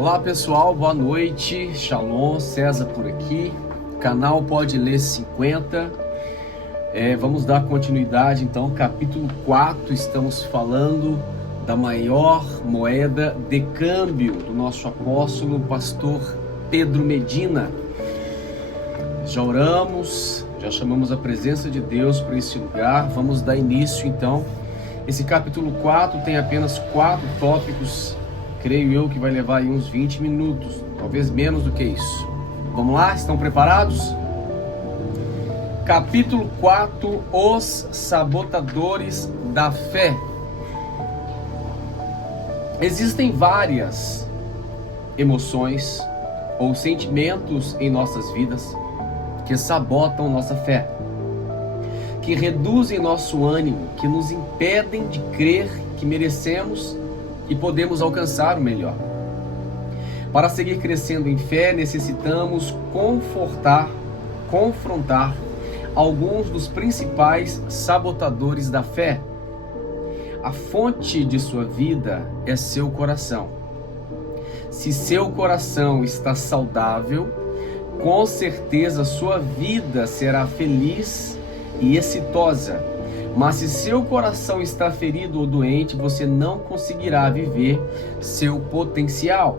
Olá pessoal, boa noite, Shalom, César por aqui, canal Pode Ler 50, vamos dar continuidade então, capítulo 4, estamos falando da maior moeda de câmbio do nosso apóstolo, pastor Pedro Medina. Já oramos, já chamamos a presença de Deus para esse lugar, vamos dar início então. Esse capítulo 4 tem apenas 4 tópicos, creio eu que vai levar aí uns 20 minutos, talvez menos do que isso. Vamos lá? Estão preparados? Capítulo 4, os sabotadores da fé. Existem várias emoções ou sentimentos em nossas vidas que sabotam nossa fé, que reduzem nosso ânimo, que nos impedem de crer que merecemos e podemos alcançar o melhor. Para seguir crescendo em fé, necessitamos confrontar alguns dos principais sabotadores da fé. A fonte de sua vida é seu coração. Se seu coração está saudável, com certeza sua vida será feliz e exitosa. Mas se seu coração está ferido ou doente, você não conseguirá viver seu potencial.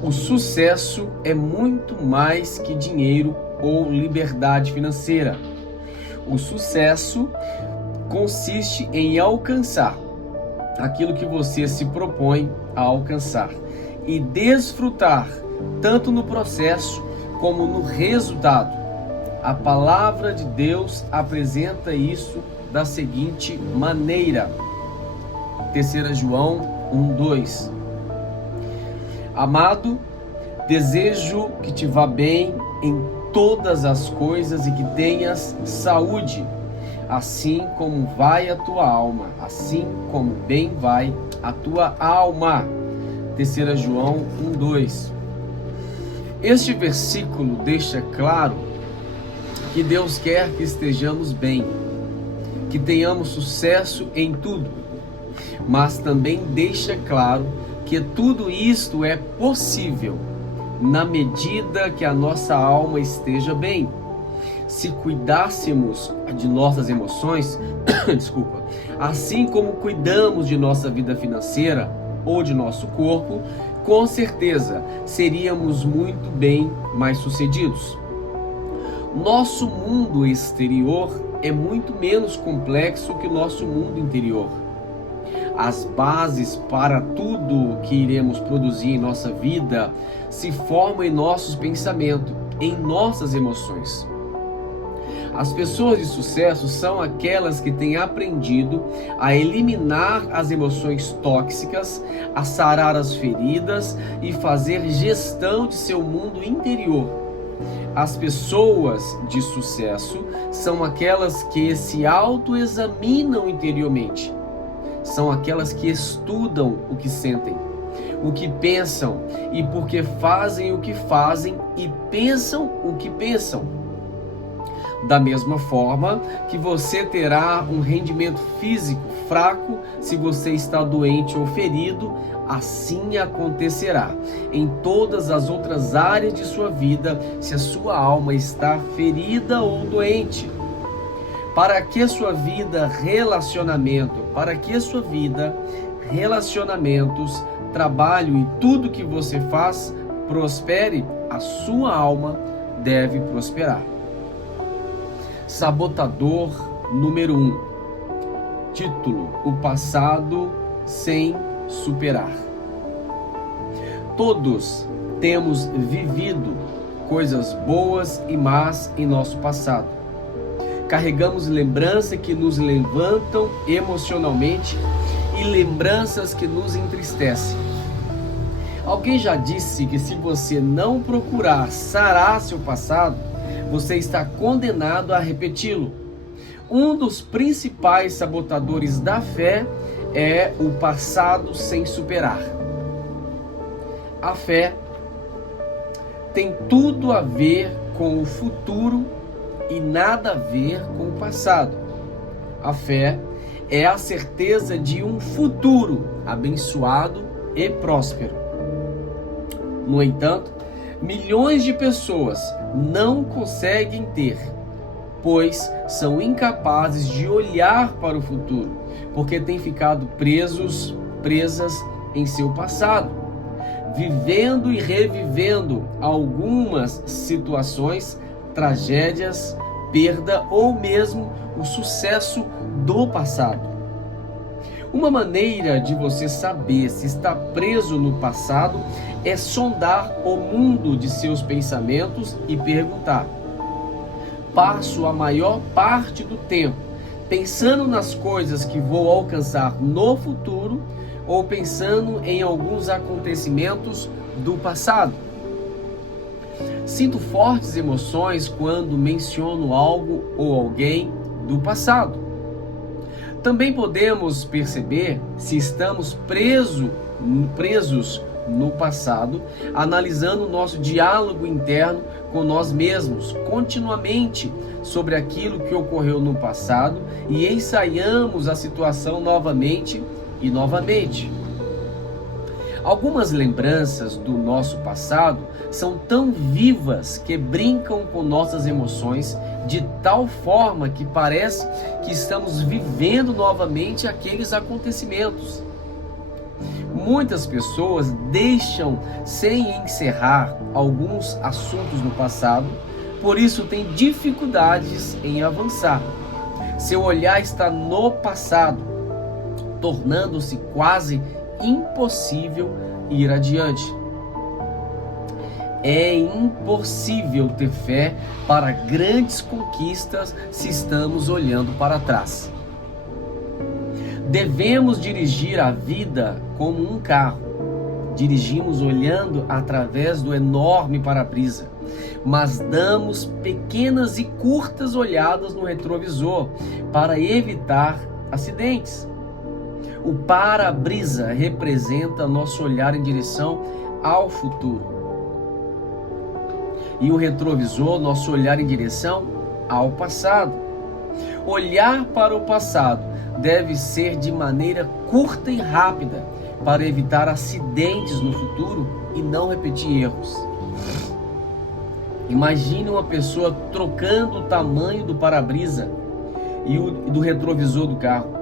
O sucesso é muito mais que dinheiro ou liberdade financeira. O sucesso consiste em alcançar aquilo que você se propõe a alcançar e desfrutar tanto no processo como no resultado. A palavra de Deus apresenta isso da seguinte maneira. 3 João 1:2. Amado, desejo que te vá bem em todas as coisas e que tenhas saúde, assim como vai a tua alma, assim como bem vai a tua alma. 3 João 1:2. Este versículo deixa claro que Deus quer que estejamos bem, que tenhamos sucesso em tudo, mas também deixa claro que tudo isto é possível na medida que a nossa alma esteja bem. Se cuidássemos de nossas emoções, assim como cuidamos de nossa vida financeira ou de nosso corpo, com certeza seríamos muito bem mais sucedidos. Nosso mundo exterior é muito menos complexo que o nosso mundo interior. As bases para tudo que iremos produzir em nossa vida se formam em nossos pensamentos, em nossas emoções. As pessoas de sucesso são aquelas que têm aprendido a eliminar as emoções tóxicas, a sarar as feridas e fazer gestão de seu mundo interior. As pessoas de sucesso são aquelas que se autoexaminam interiormente. São aquelas que estudam o que sentem, o que pensam e por que fazem o que fazem e pensam o que pensam. Da mesma forma que você terá um rendimento físico fraco se você está doente ou ferido, assim acontecerá em todas as outras áreas de sua vida se a sua alma está ferida ou doente. Para que sua vida relacionamentos, trabalho e tudo que você faz prospere, a sua alma deve prosperar. Sabotador número 1. Título: O passado sem superar. Todos temos vivido coisas boas e más em nosso passado. Carregamos lembranças que nos levantam emocionalmente e lembranças que nos entristecem. Alguém já disse que se você não procurar sarar seu passado, você está condenado a repeti-lo. Um dos principais sabotadores da fé é o passado sem superar. A fé tem tudo a ver com o futuro e nada a ver com o passado. A fé é a certeza de um futuro abençoado e próspero. No entanto, milhões de pessoas não conseguem ter, pois são incapazes de olhar para o futuro, porque têm ficado presas em seu passado, vivendo e revivendo algumas situações, tragédias, perda ou mesmo o sucesso do passado. Uma maneira de você saber se está preso no passado é sondar o mundo de seus pensamentos e perguntar: passo a maior parte do tempo pensando nas coisas que vou alcançar no futuro ou pensando em alguns acontecimentos do passado? Sinto fortes emoções quando menciono algo ou alguém do passado. Também podemos perceber se estamos presos no passado, analisando o nosso diálogo interno com nós mesmos continuamente sobre aquilo que ocorreu no passado e ensaiamos a situação novamente e novamente. Algumas lembranças do nosso passado são tão vivas que brincam com nossas emoções de tal forma que parece que estamos vivendo novamente aqueles acontecimentos. Muitas pessoas deixam sem encerrar alguns assuntos no passado, por isso têm dificuldades em avançar. Seu olhar está no passado, tornando-se quase impossível ir adiante. É impossível ter fé para grandes conquistas se estamos olhando para trás. Devemos dirigir a vida como um carro. Dirigimos olhando através do enorme para-brisa, mas damos pequenas e curtas olhadas no retrovisor para evitar acidentes. O para-brisa representa nosso olhar em direção ao futuro. E o retrovisor, nosso olhar em direção ao passado. Olhar para o passado deve ser de maneira curta e rápida para evitar acidentes no futuro e não repetir erros. Imagine uma pessoa trocando o tamanho do para-brisa e do retrovisor do carro.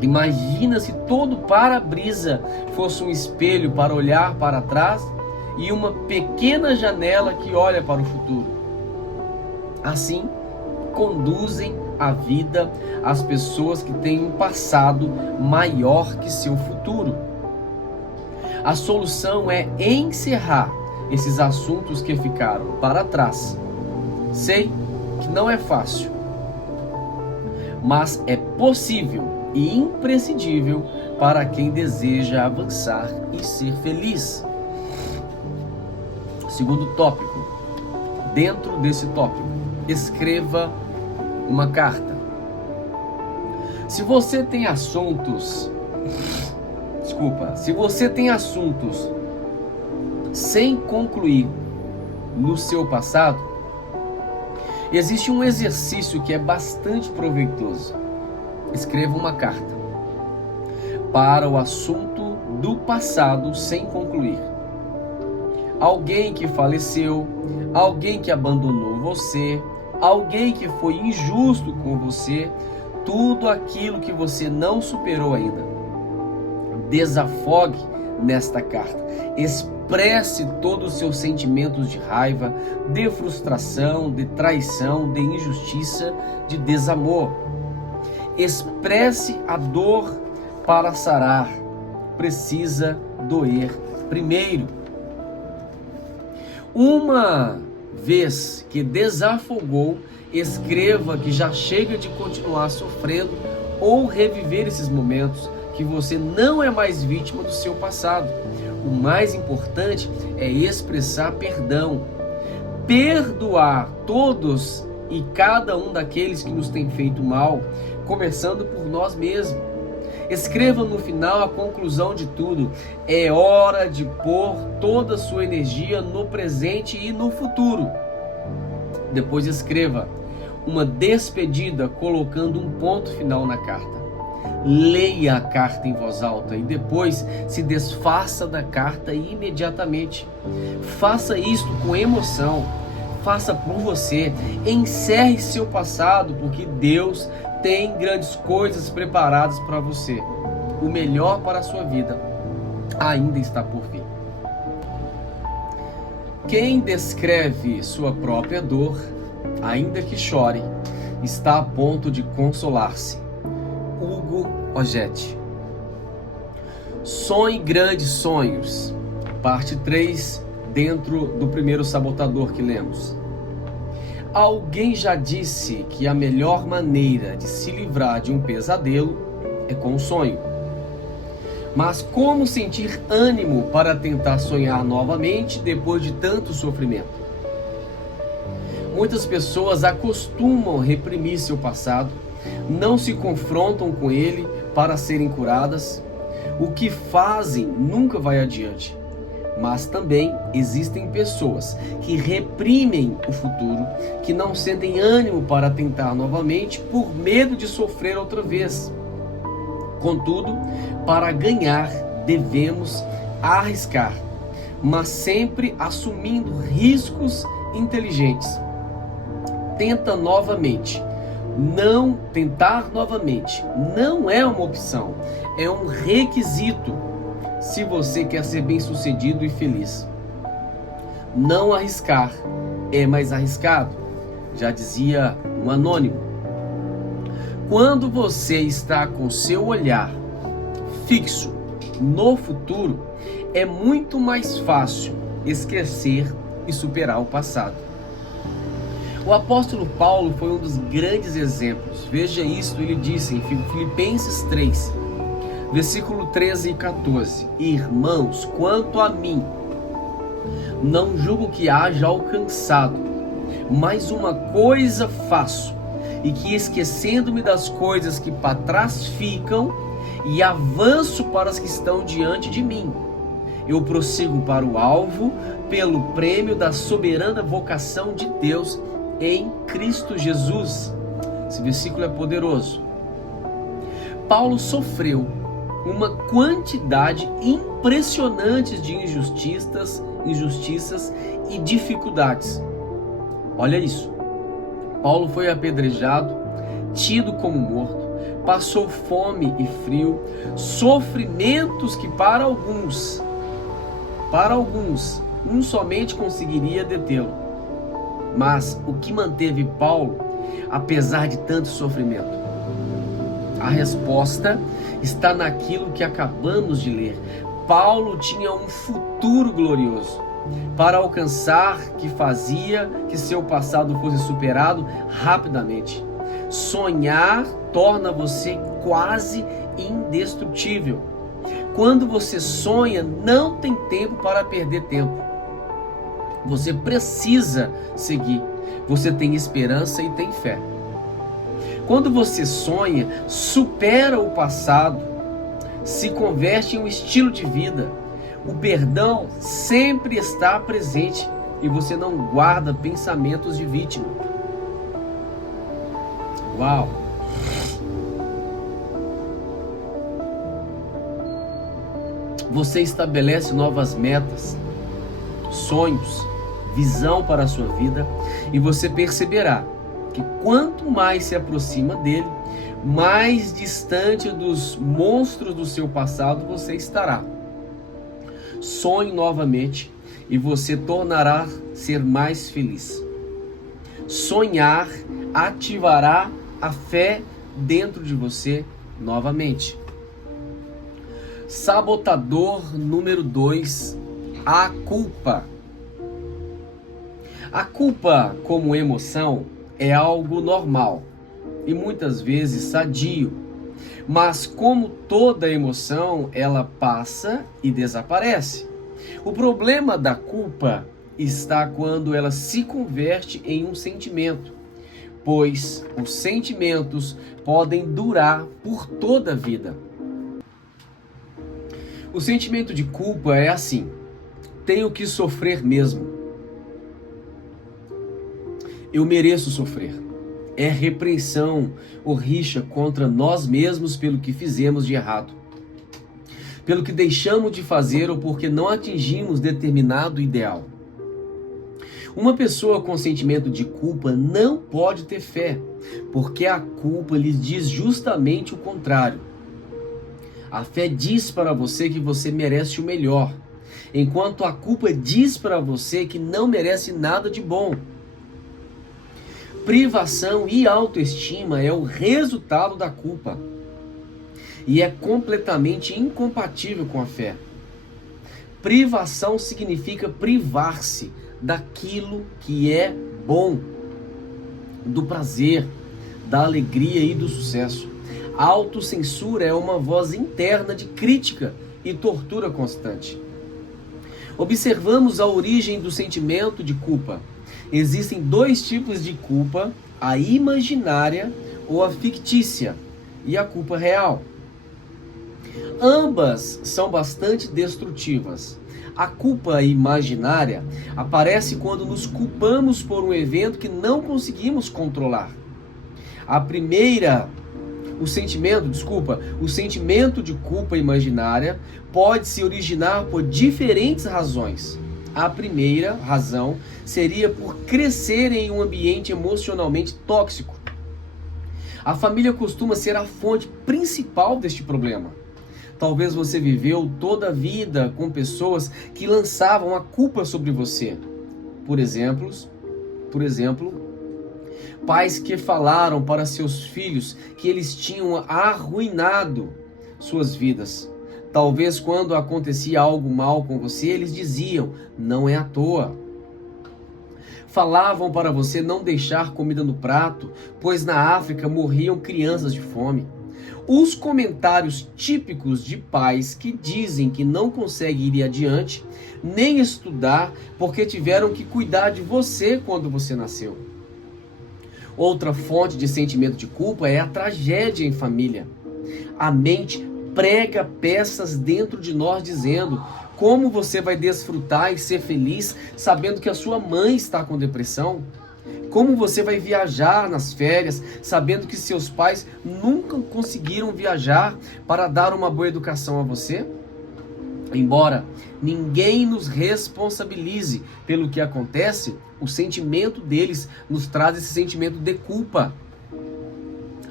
Imagina se todo para-brisa fosse um espelho para olhar para trás e uma pequena janela que olha para o futuro. Assim, conduzem a vida as pessoas que têm um passado maior que seu futuro. A solução é encerrar esses assuntos que ficaram para trás. Sei que não é fácil, mas é possível e imprescindível para quem deseja avançar e ser feliz. Segundo tópico. Dentro desse tópico, escreva uma carta. Se você tem assuntos sem concluir no seu passado, existe um exercício que é bastante proveitoso. Escreva uma carta para o assunto do passado sem concluir. Alguém que faleceu, alguém que abandonou você, alguém que foi injusto com você, tudo aquilo que você não superou ainda. Desafogue nesta carta. Expresse todos os seus sentimentos de raiva, de frustração, de traição, de injustiça, de desamor. Expresse a dor para sarar. Precisa doer primeiro. Uma vez que desafogou, escreva que já chega de continuar sofrendo ou reviver esses momentos, que você não é mais vítima do seu passado. O mais importante é expressar perdão. Perdoar todos e cada um daqueles que nos têm feito mal, começando por nós mesmos. Escreva no final a conclusão de tudo. É hora de pôr toda a sua energia no presente e no futuro. Depois escreva uma despedida colocando um ponto final na carta. leia a carta em voz alta e depois se desfaça da carta imediatamente. Faça isto com emoção, faça por você, encerre seu passado, porque Deus tem grandes coisas preparadas para você. O melhor para a sua vida ainda está por vir. Quem descreve sua própria dor, ainda que chore, está a ponto de consolar-se. Hugo Ogette. Sonhe grandes sonhos. Parte 3, dentro do primeiro sabotador que lemos. Alguém já disse que a melhor maneira de se livrar de um pesadelo é com um sonho. Mas como sentir ânimo para tentar sonhar novamente depois de tanto sofrimento? Muitas pessoas acostumam reprimir seu passado, não se confrontam com ele para serem curadas. O que fazem nunca vai adiante. Mas também existem pessoas que reprimem o futuro, que não sentem ânimo para tentar novamente por medo de sofrer outra vez. Contudo, para ganhar, devemos arriscar, mas sempre assumindo riscos inteligentes. Tentar novamente não é uma opção, é um requisito se você quer ser bem-sucedido e feliz. Não arriscar é mais arriscado, já dizia um anônimo. Quando você está com seu olhar fixo no futuro, é muito mais fácil esquecer e superar o passado. O apóstolo Paulo foi um dos grandes exemplos. Veja isso, ele disse em Filipenses 3, versículo 13 e 14. Irmãos, quanto a mim, não julgo que haja alcançado, mas uma coisa faço, e que esquecendo-me das coisas que para trás ficam, e avanço para as que estão diante de mim, eu prossigo para o alvo, pelo prêmio da soberana vocação de Deus em Cristo Jesus. Esse versículo é poderoso. Paulo sofreu uma quantidade impressionante de injustiças e dificuldades. Olha isso. Paulo foi apedrejado, tido como morto, passou fome e frio, sofrimentos que para alguns, um somente conseguiria detê-lo. Mas o que manteve Paulo, apesar de tanto sofrimento? A resposta está naquilo que acabamos de ler. Paulo tinha um futuro glorioso para alcançar, que fazia que seu passado fosse superado rapidamente. Sonhar torna você quase indestrutível. Quando você sonha, não tem tempo para perder tempo. Você precisa seguir. Você tem esperança e tem fé. Quando você sonha, supera o passado, se converte em um estilo de vida. O perdão sempre está presente e você não guarda pensamentos de vítima. Uau! Você estabelece novas metas, sonhos, visão para a sua vida, e você perceberá que quanto mais se aproxima dele, mais distante dos monstros do seu passado você estará. Sonhe novamente e você tornará ser mais feliz. Sonhar ativará a fé dentro de você novamente. Sabotador número 2, a culpa. A culpa como emoção é algo normal e muitas vezes sadio. Mas como toda emoção, ela passa e desaparece. O problema da culpa está quando ela se converte em um sentimento, pois os sentimentos podem durar por toda a vida. O sentimento de culpa é assim: tenho que sofrer mesmo. Eu mereço sofrer. é repreensão ou rixa contra nós mesmos pelo que fizemos de errado, pelo que deixamos de fazer ou porque não atingimos determinado ideal. Uma pessoa com sentimento de culpa não pode ter fé, porque a culpa lhe diz justamente o contrário. A fé diz para você que você merece o melhor, enquanto a culpa diz para você que não merece nada de bom. Privação e autoestima é o resultado da culpa e é completamente incompatível com a fé. Privação significa privar-se daquilo que é bom, do prazer, da alegria e do sucesso. A autocensura é uma voz interna de crítica e tortura constante. Observamos a origem do sentimento de culpa. Existem dois tipos de culpa: a imaginária ou a fictícia e a culpa real. Ambas são bastante destrutivas. A culpa imaginária aparece quando nos culpamos por um evento que não conseguimos controlar. O sentimento de culpa imaginária pode se originar por diferentes razões. A primeira razão seria por crescer em um ambiente emocionalmente tóxico. A família costuma ser a fonte principal deste problema. Talvez você viveu toda a vida com pessoas que lançavam a culpa sobre você. Por exemplo, pais que falaram para seus filhos que eles tinham arruinado suas vidas. Talvez quando acontecia algo mal com você, eles diziam: não é à toa. Falavam para você não deixar comida no prato, pois na África morriam crianças de fome. Os comentários típicos de pais que dizem que não conseguem ir adiante, nem estudar, porque tiveram que cuidar de você quando você nasceu. Outra fonte de sentimento de culpa é a tragédia em família. A mente prega peças dentro de nós dizendo como você vai desfrutar e ser feliz sabendo que a sua mãe está com depressão. Como você vai viajar nas férias sabendo que seus pais nunca conseguiram viajar para dar uma boa educação a você? Embora ninguém nos responsabilize pelo que acontece, o sentimento deles nos traz esse sentimento de culpa.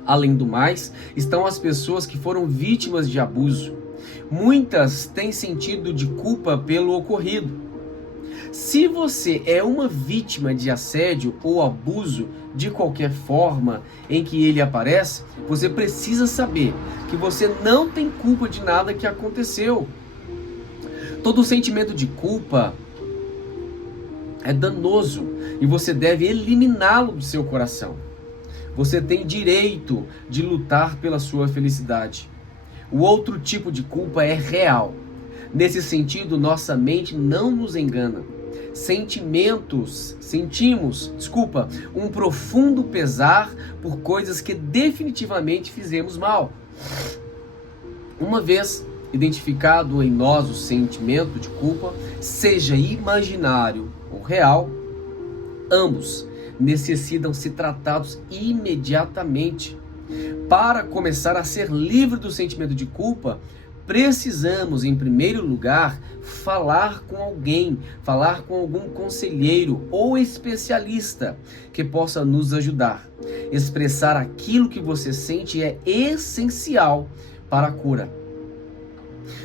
Além do mais, estão as pessoas que foram vítimas de abuso. Muitas têm sentido de culpa pelo ocorrido. Se você é uma vítima de assédio ou abuso de qualquer forma em que ele aparece, você precisa saber que você não tem culpa de nada que aconteceu. Todo sentimento de culpa é danoso e você deve eliminá-lo do seu coração. Você tem direito de lutar pela sua felicidade. O outro tipo de culpa é real. Nesse sentido, nossa mente não nos engana. Sentimos um profundo pesar por coisas que definitivamente fizemos mal. Uma vez identificado em nós o sentimento de culpa, seja imaginário ou real, ambos necessitam ser tratados imediatamente. Para começar a ser livre do sentimento de culpa, precisamos, em primeiro lugar, falar com algum conselheiro ou especialista que possa nos ajudar. Expressar aquilo que você sente é essencial para a cura.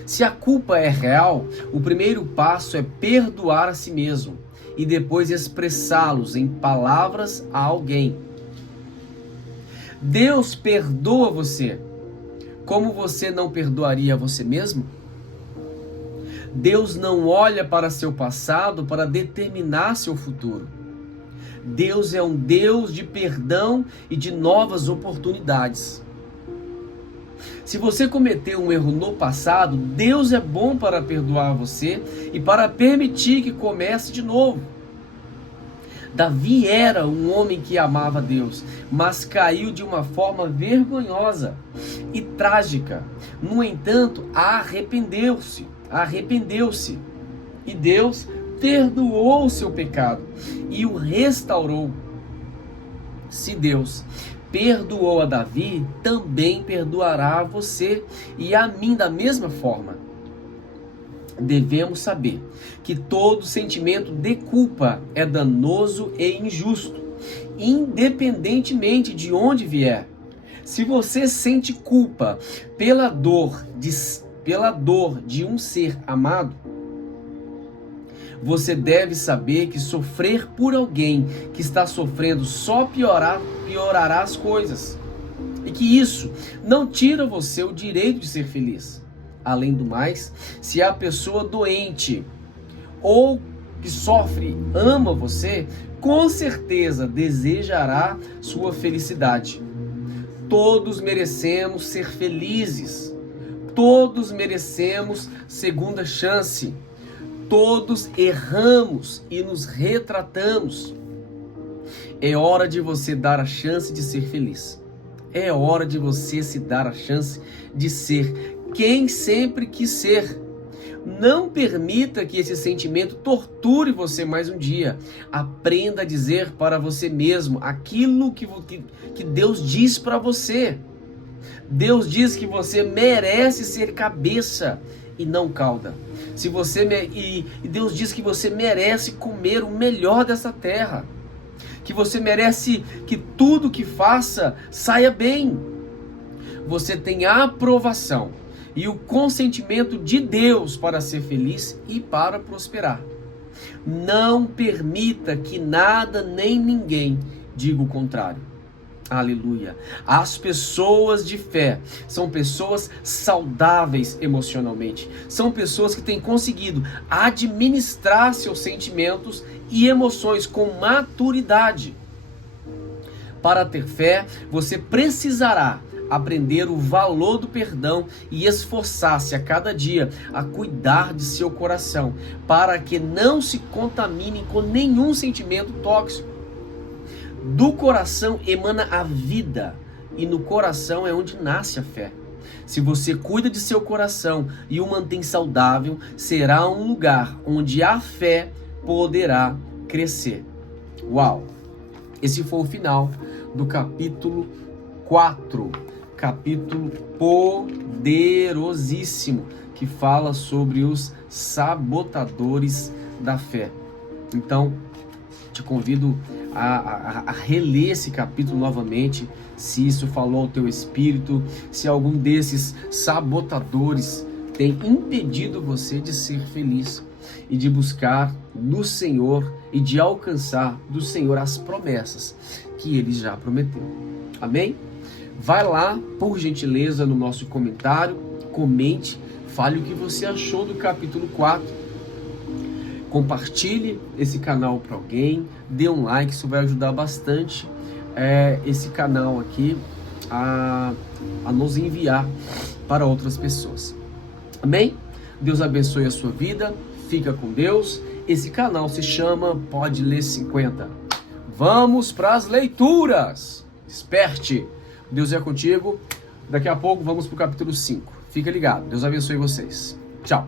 Se a culpa é real, o primeiro passo é perdoar a si mesmo e depois expressá-los em palavras a alguém. Deus perdoa você. Como você não perdoaria a você mesmo? Deus não olha para seu passado para determinar seu futuro. Deus é um Deus de perdão e de novas oportunidades. Se você cometeu um erro no passado, Deus é bom para perdoar você e para permitir que comece de novo. Davi era um homem que amava Deus, mas caiu de uma forma vergonhosa e trágica. No entanto, arrependeu-se. E Deus perdoou o seu pecado e o restaurou. Se Deus perdoou a Davi, também perdoará a você e a mim da mesma forma. Devemos saber que todo sentimento de culpa é danoso e injusto, independentemente de onde vier. Se você sente culpa pela dor de um ser amado, você deve saber que sofrer por alguém que está sofrendo só piorará as coisas. E que isso não tira você o direito de ser feliz. Além do mais, se a pessoa doente ou que sofre ama você, com certeza desejará sua felicidade. Todos merecemos ser felizes. Todos merecemos segunda chance. Todos erramos e nos retratamos. É hora de você dar a chance de ser feliz. É hora de você se dar a chance de ser quem sempre quis ser. Não permita que esse sentimento torture você mais um dia. Aprenda a dizer para você mesmo aquilo que Deus diz para você. Deus diz que você merece ser cabeça e não cauda. E Deus diz que você merece comer o melhor dessa terra. Que você merece que tudo que faça saia bem. Você tem a aprovação e o consentimento de Deus para ser feliz e para prosperar. Não permita que nada nem ninguém diga o contrário. Aleluia. As pessoas de fé são pessoas saudáveis emocionalmente. São pessoas que têm conseguido administrar seus sentimentos e emoções com maturidade. Para ter fé, você precisará aprender o valor do perdão e esforçar-se a cada dia a cuidar de seu coração, para que não se contamine com nenhum sentimento tóxico. Do coração emana a vida, e no coração é onde nasce a fé. Se você cuida de seu coração e o mantém saudável, será um lugar onde a fé poderá crescer. Uau! Esse foi o final do capítulo 4. Capítulo poderosíssimo, que fala sobre os sabotadores da fé. Então, te convido a reler esse capítulo novamente, se isso falou ao teu espírito, se algum desses sabotadores tem impedido você de ser feliz e de buscar no Senhor e de alcançar do Senhor as promessas que Ele já prometeu. Amém? Vai lá, por gentileza, no nosso comentário, comente, fale o que você achou do capítulo 4. Compartilhe esse canal para alguém, dê um like, isso vai ajudar bastante esse canal aqui a nos enviar para outras pessoas. Amém? Deus abençoe a sua vida, fica com Deus. Esse canal se chama Pode Ler 50. Vamos para as leituras! Desperte! Deus é contigo. Daqui a pouco vamos para o capítulo 5. Fica ligado. Deus abençoe vocês. Tchau.